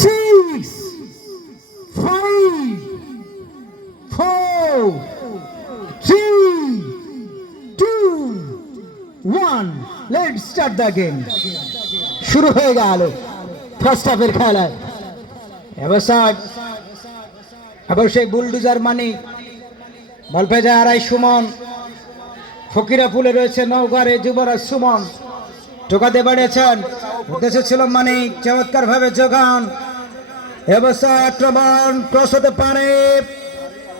6, 5, 4, 3, 2, 1. Let's start the game. শুরু হয়ে গেল ফার্স্ট হাফের খেলা। এবার সেই বুলডুজার মানি বল পেয়ে যায় আড়াই সুমন। ফকিরাপুলে রয়েছে নওগাঁরে যুবরাজ সুমন, টোকাতে বাড়িয়েছেন, উদ্দেশ্য ছিল মানে চমৎকার ভাবে যোগান। অবস্থা আক্রমণ ক্রস হতে পারে,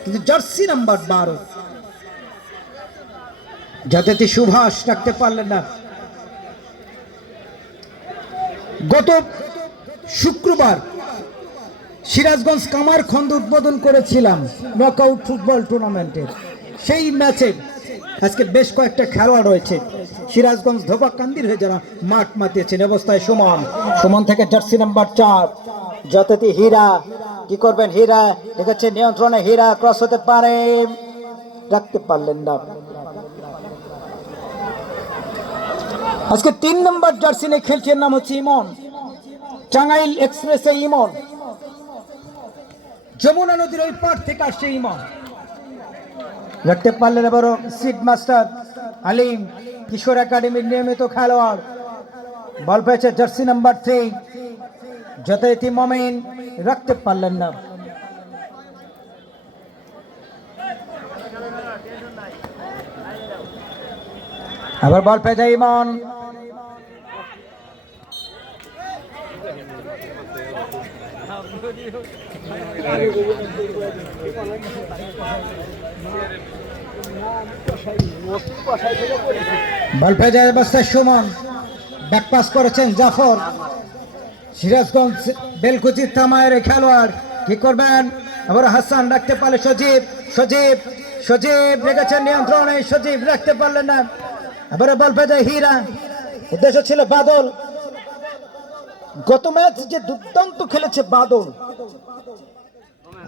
কিন্তু জার্সি নাম্বার 12 যাতে সুভাষ রাখতে পারলেন না। গত শুক্রবার সিরাজগঞ্জ কামারখন্দ উদ্বোধন করেছিলাম নকআউট ফুটবল টুর্নামেন্টের। সেই ম্যাচে আজকে বেশ কয়েকটা খেলোয়াড় রয়েছে সিরাজগঞ্জ ধোপাকান্দির হয়ে যারা মাঠ মাতিয়েছেন। অবস্থায় সুমন থেকে জার্সি নাম্বার 4 যততি হীরা, কি করবেন হীরা, দেখেছে নিয়ন্ত্রণে হীরা, ক্রস হতে পারে, রাখতে পারলেন না। আজকে 3 নম্বর জার্সি নিয়ে খেলছেন, নাম হচ্ছে ইমন। টাঙ্গাইল এক্সপ্রেসে ইমন, যমুনা নদীর ওই পার থেকে আসছে ইমন, রাখতে পারলেন। এবারও সিড মাস্টার আলিম, কিশোর একাডেমির নিয়মিত খেলোয়াড়, বল পেয়েছে জার্সি নাম্বার 3 যথারীতি মমিন, রাখতে পারলেন না। আবার বল পেয়ে যায় ইমন, বল পেয়ে যায় অবস্থায় সুমন, ব্যাক পাস করেছেন জাফর। সিরাজগঞ্জ বেলকুচি থামায়ের খেলোয়াড়, কি করবেন, আবার হাসান, রাখতে পারলে সজীব রেখেছেন নিয়ন্ত্রণে, সজীব রাখতে পারলেন না। আবার বল পেয়ে যায় হীরা, উদ্দেশ্য ছিল বাদল। গত ম্যাচ যে দুর্দান্ত খেলেছে বাদল।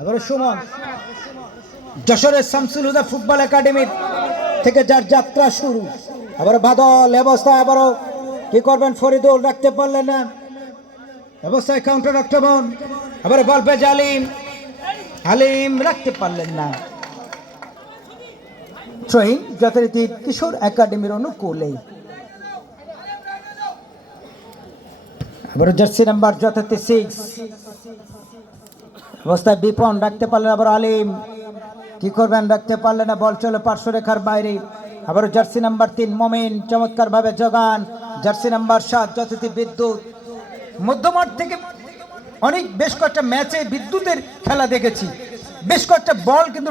আবার সুমন, যশোরের শামসুল হুদা ফুটবল একাডেমি থেকে যার যাত্রা শুরু। আবার বাদল, অবস্থায় আবারও কি করবেন ফরিদুল, রাখতে পারলেন না। অবস্থায় কাউন্টার আক্রমণ, আবার বল পেয়ে আলিম, রাখতে পারলেন না। ট্রেন যথারীতি কিশোর একাডেমির অনুকূলে। আবার জার্সি নাম্বার যথারীতি 6 অবস্থায় বিপন, রাখতে পারলেন। আবার আলিম, কি করবেন, রাখতে পারলেন না, বল চলে পার্শ্বরেখার বাইরে। আবার জার্সি নাম্বার 3 মমিন, চমৎকার ভাবে যোগান। জার্সি নাম্বার 7 যথারীতি বিদ্যুৎ। মধ্যমাঠ থেকে বেশ কয়েকটা ম্যাচে বিদ্যুতের খেলা দেখেছি, বেশ কয়েকটা বল কিন্তু